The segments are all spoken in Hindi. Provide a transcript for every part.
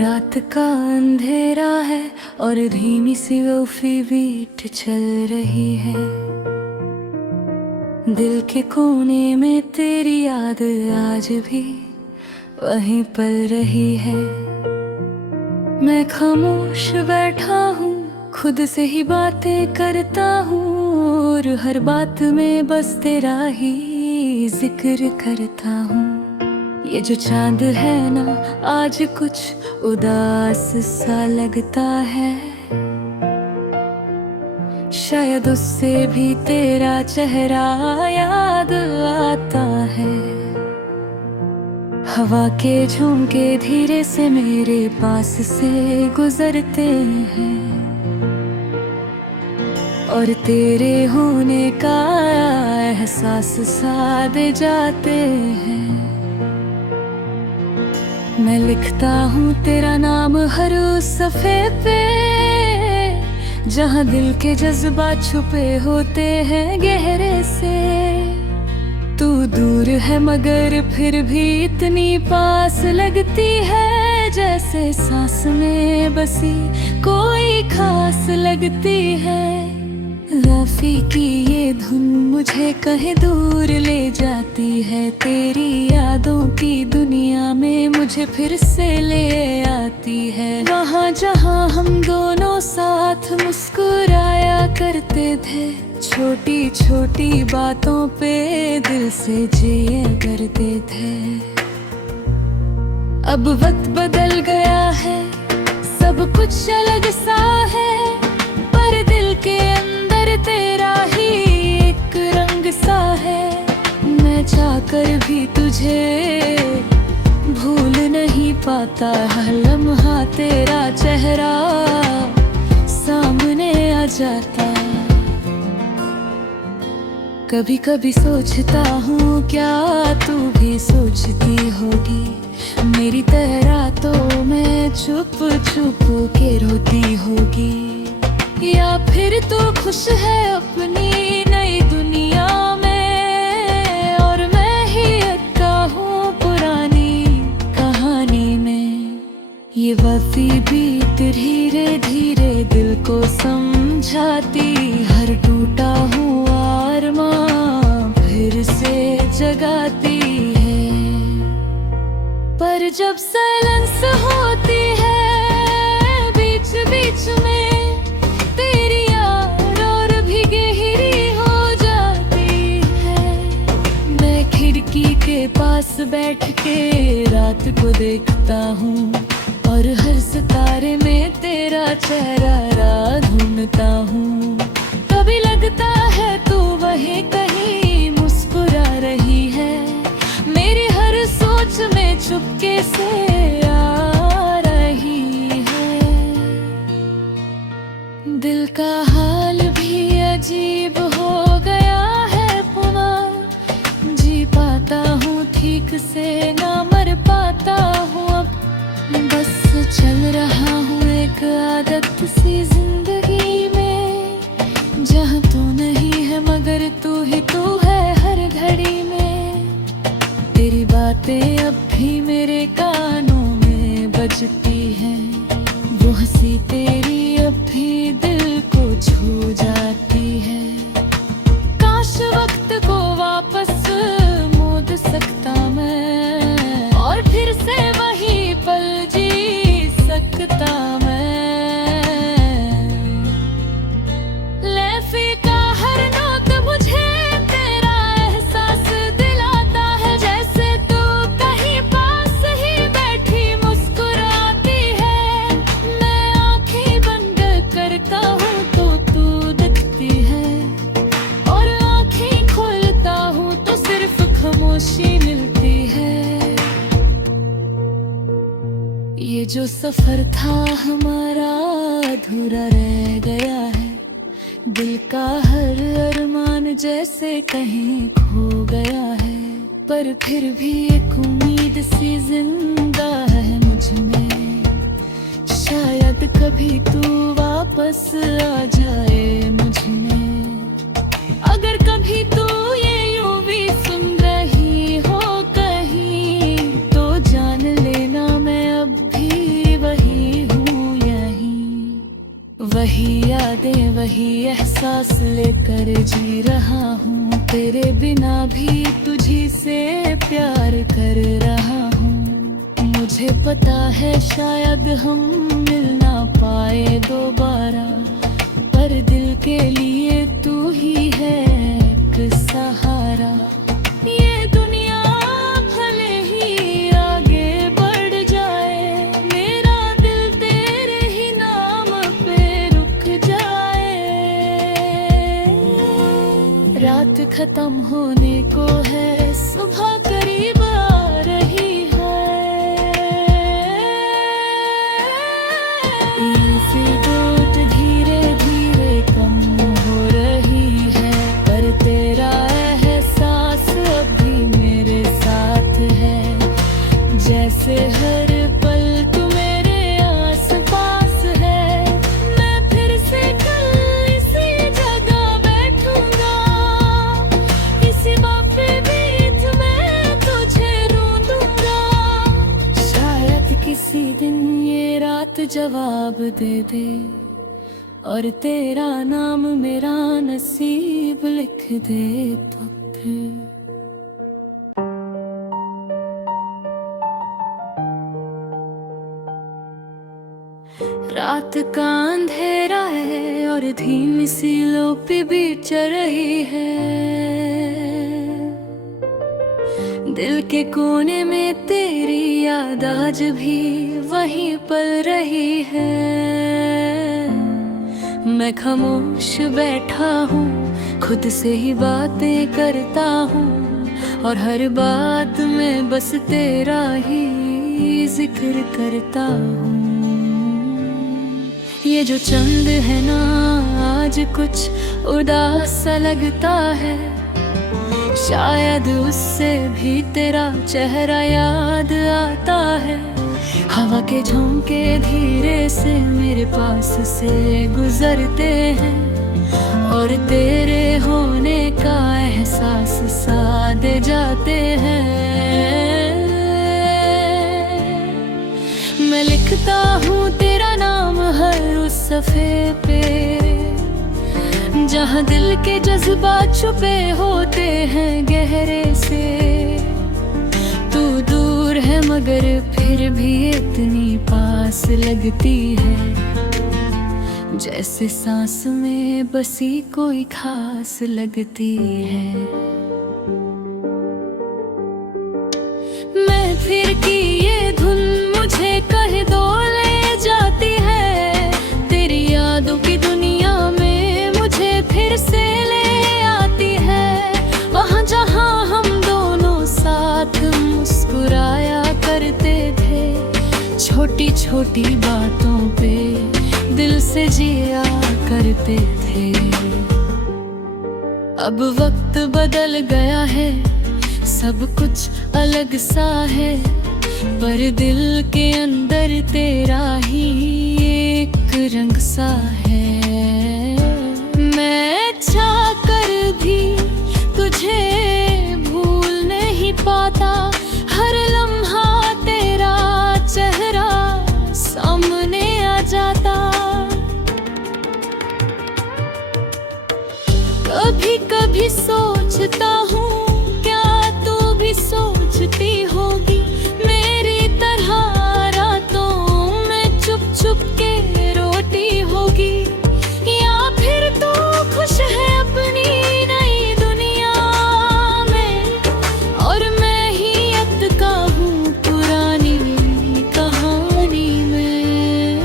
रात का अंधेरा है और धीमी सी लोफी बीट चल रही है। दिल के कोने में तेरी याद आज भी वहीं पल रही है। मैं खामोश बैठा हूँ, खुद से ही बातें करता हूँ और हर बात में बस तेरा ही जिक्र करता हूँ। ये जो चांद है ना, आज कुछ उदास सा लगता है। शायद उससे भी तेरा चेहरा याद आता है। हवा के झोंके धीरे से मेरे पास से गुजरते हैं और तेरे होने का एहसास सा दे जाते हैं। मैं लिखता हूँ तेरा नाम हर उस सफ़े पे जहाँ दिल के जज्बात छुपे होते हैं गहरे से। तू दूर है मगर फिर भी इतनी पास लगती है, जैसे सांस में बसी कोई खास लगती है। रफ़ी की ये धुन मुझे कहीं दूर ले जाती है, तेरी यादों की दुनिया में मुझे फिर से ले आती है। वहाँ जहाँ हम दोनों साथ मुस्कुराया करते थे, छोटी छोटी बातों पे दिल से जिया करते थे। अब वक्त बदल गया है, सब कुछ अलग सा है, पर दिल के अंदर तेरा ही एक रंग सा है। मैं चाहकर भी तुझे भूल नहीं पाता, हर लम्हा तेरा चेहरा सामने आ जाता। कभी कभी सोचता हूँ क्या तू भी सोचती होगी मेरी तरह, तो मैं चुप चुप के रोती होगी। या फिर तू खुश है अपनी नई दुनिया में और मैं ही अटका हूँ पुरानी कहानी में। ये वफ़ी बीत धीरे धीरे दिल को समझाती, हर टूटा हुआ अरमां फिर से जगाती है। पर जब साइलेंस होती है बीच बीच में, तेरी याद और भी गहरी हो जाती है। मैं खिड़की के पास बैठ के रात को देखता हूँ और हर सितारे में तेरा चेहरा ढूंढता हूँ। कभी लगता है तू वहीं कहीं मुस्कुरा रही है, मेरी हर सोच में चुपके से आ रही है। दिल का हाल भी अजीब हो गया है पुनः, जी पाता हूँ ठीक से ना मर पाता हूँ अब। बस चल रहा हूँ एक आदत सी जिंदगी में, जहाँ तू नहीं है मगर तू ही तू है हर घड़ी में। तेरी बातें अब भी मेरे कानों में बजती हैं, वो हंसी तेरी अब भी दिल को छू जाती है। काश वक्त को वापस मोड़ सकता मैं और फिर से वही पल जी सकता मैं। लैफी का हर नोट मुझे तेरा एहसास दिलाता है, जैसे तू कहीं पास ही बैठी मुस्कुराती है। मैं आंखें बंद करता हूँ तो तू दिखती है और आंखें खोलता हूँ तो सिर्फ खामोशी मिलती है। ये जो सफर था हमारा अधूरा रह गया है, दिल का हर अरमान जैसे कहीं खो गया है। पर फिर भी एक उम्मीद सी जिंदा है मुझ में, शायद कभी तू वापस आ जाए मुझ में। अगर कभी तू ये यूं भी सुन रही हो कहीं, तो जान लेना मैं अब भी वही वही यादें वही एहसास लेकर जी रहा हूँ। तेरे बिना भी तुझी से प्यार कर रहा हूँ। मुझे पता है शायद हम मिल ना पाए दोबारा, पर दिल के लिए तू ही है एक सहारा। ये दुनिया भले ही आगे बढ़ जाए, मेरा दिल तेरे ही नाम पे रुक जाए। रात खत्म होने को है, सुबह करीब आ रही है। ये दूत धीरे धीरे कम हो रही है, पर तेरा एहसास अभी मेरे साथ है। जैसे हर पल तू मेरे आस पास है, मैं फिर से कल इसी जगह बैठूंगा। इसी बात पे बीत मैं तुझे ढूंढूंगा। शायद किसी दिन ये रात जवाब दे दे, और तेरा नाम मेरा नसीब लिख दे तो फिर। रात का अंधेरा है और धीमी सी लो पे बीत चल रही है। दिल के कोने में तेरी याद आज भी वहीं पल रही है। मैं खामोश बैठा हूँ, खुद से ही बातें करता हूँ, और हर बात में बस तेरा ही जिक्र करता हूँ। ये जो चंद है ना आज कुछ उदास सा लगता है, शायद उससे भी तेरा चेहरा याद आता है। हवा के झोंके धीरे से मेरे पास से गुजरते हैं, और तेरे होने का एहसास सा दे जाते हैं। मैं लिखता हूँ तेरा नाम हर उस सफ़े पे, जहाँ दिल के जज्बात छुपे होते हैं गहरे से। तू दूर है मगर फिर भी इतनी पास लगती है, जैसे सांस में बसी कोई खास लगती है। मैं फिर की ये धुन मुझे कह दो ले जाती है, तेरी यादों की दुनिया में मुझे फिर से ले आती है। वहाँ जहाँ हम दोनों साथ मुस्कुराया करते थे, छोटी छोटी बातों पे दिल से जिया करते थे। अब वक्त बदल गया है, सब कुछ अलग सा है, पर दिल के अंदर तेरा ही एक रंग सा है। मैं चाह कर भी तुझे भूल नहीं पाता, हर लम्हा तेरा चेहरा सामने आ जाता। कभी कभी सोचता हूँ क्या तू भी सोचती होगी मेरी तरह, रातों में चुप चुप के रोती होगी, या फिर तू खुश है अपनी नई दुनिया में, और मैं ही अटका हूँ पुरानी कहानी में।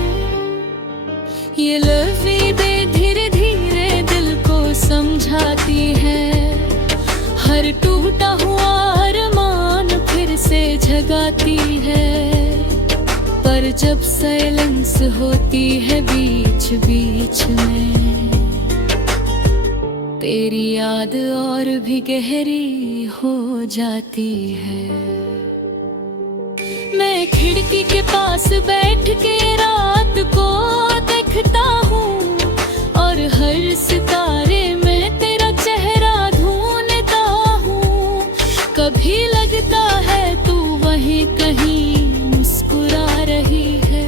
ये लफ्ज़ें धीरे धीरे दिल को समझाती है, हर टूटा हुआ अरमान फिर से जगाती है। पर जब साइलेंस होती है बीच बीच में, तेरी याद और भी गहरी हो जाती है। मैं खिड़की के पास बैठ के रात को देखता हूँ, और हर सितारे में तेरा चेहरा ढूंढता हूँ। कभी लगता है तू वहीं कहीं मुस्कुरा रही है,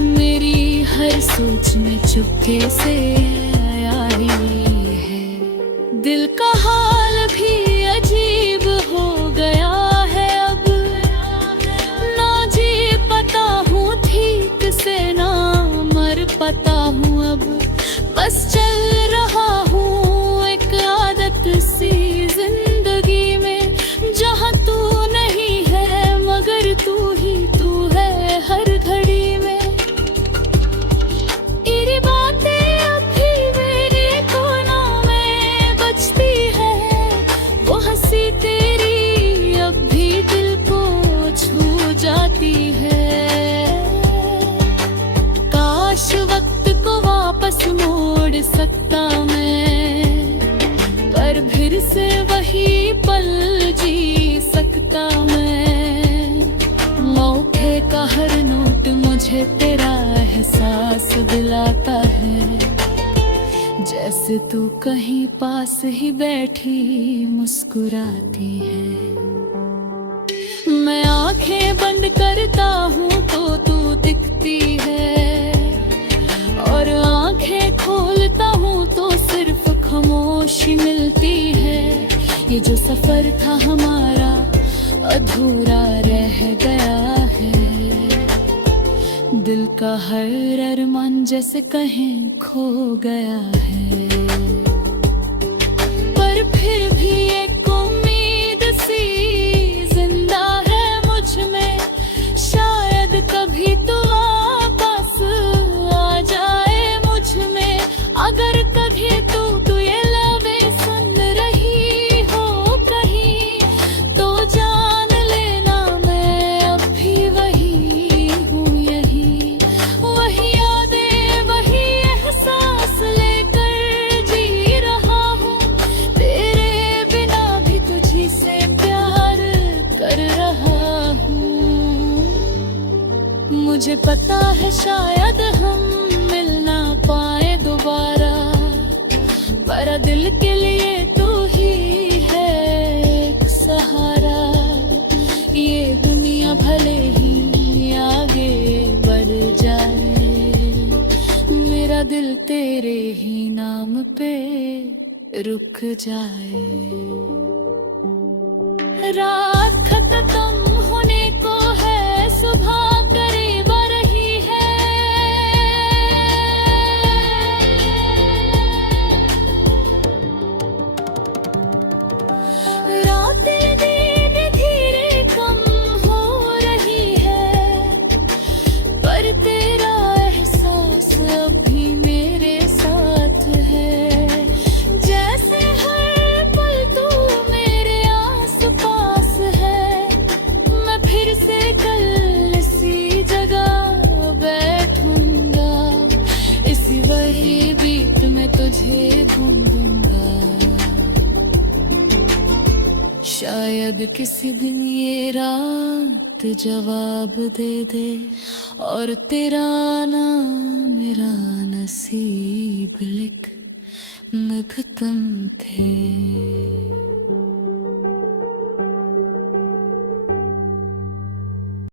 मेरी हर सोच में चुपके से आई है। दिल का हाल भी अजीब हो गया है अब, ना जी पता हूँ ठीक से ना मर पता हूँ अब। बस चल रहा हूँ एक आदत सी जिंदगी में, जहाँ तू नहीं है मगर तू ही तू है हर घड़ी में। तेरी बातें अब भी मेरे कोनों में बजती है, वो हंसी तेरी अब भी दिल को छू जाती है। काश वक्त को वापस मोड़ सकता मैं, पर फिर से वही पल जी सकता मैं। मौके का हर नोट मुझे तेरा एहसास दिलाता है, जैसे तू कहीं पास ही बैठी मुस्कुराती है। मैं आंखें बंद करता हूँ तो तू दिखती है, और आंखें खोलता हूँ तो सिर्फ खामोशी मिलती है। ये जो सफर था हमारा अधूरा रह गया है, दिल का हर अरमान जैसे कहीं खो गया है। पर फिर भी एक उम्मीद सी जिंदा है मुझ में, शायद कभी तू वापस आ जाए मुझ में। अगर कभी तू ये लबे सुन रही हो कहीं, तो जान लेना मैं अब भी वही हूँ यही। वही यादें वही एहसास लेकर जी रहा हूँ, तेरे बिना भी तुझी से प्यार कर रहा हूँ। मुझे पता है शायद हम मिल ना पाए दोबारा, पर दिल के लिए तू ही है एक सहारा। ये दुनिया भले ही आगे बढ़ जाए, मेरा दिल तेरे ही नाम पे रुक जाए। रात खत्म होने को है, सुबह करीब आ रही है। रातें धीरे धीरे कम हो रही है, पर तेरा एहसास अभी मेरे साथ है। जैसे हर पल तू मेरे आस पास है, मैं फिर से कल इसी जगह बैठूंगा, इसी वही बीत में तुझे ढूंढूंगा। शायद किसी दिन ये रात जवाब दे दे, और तेरा नाम मेरा नसीब लिख मैं खत्म थे।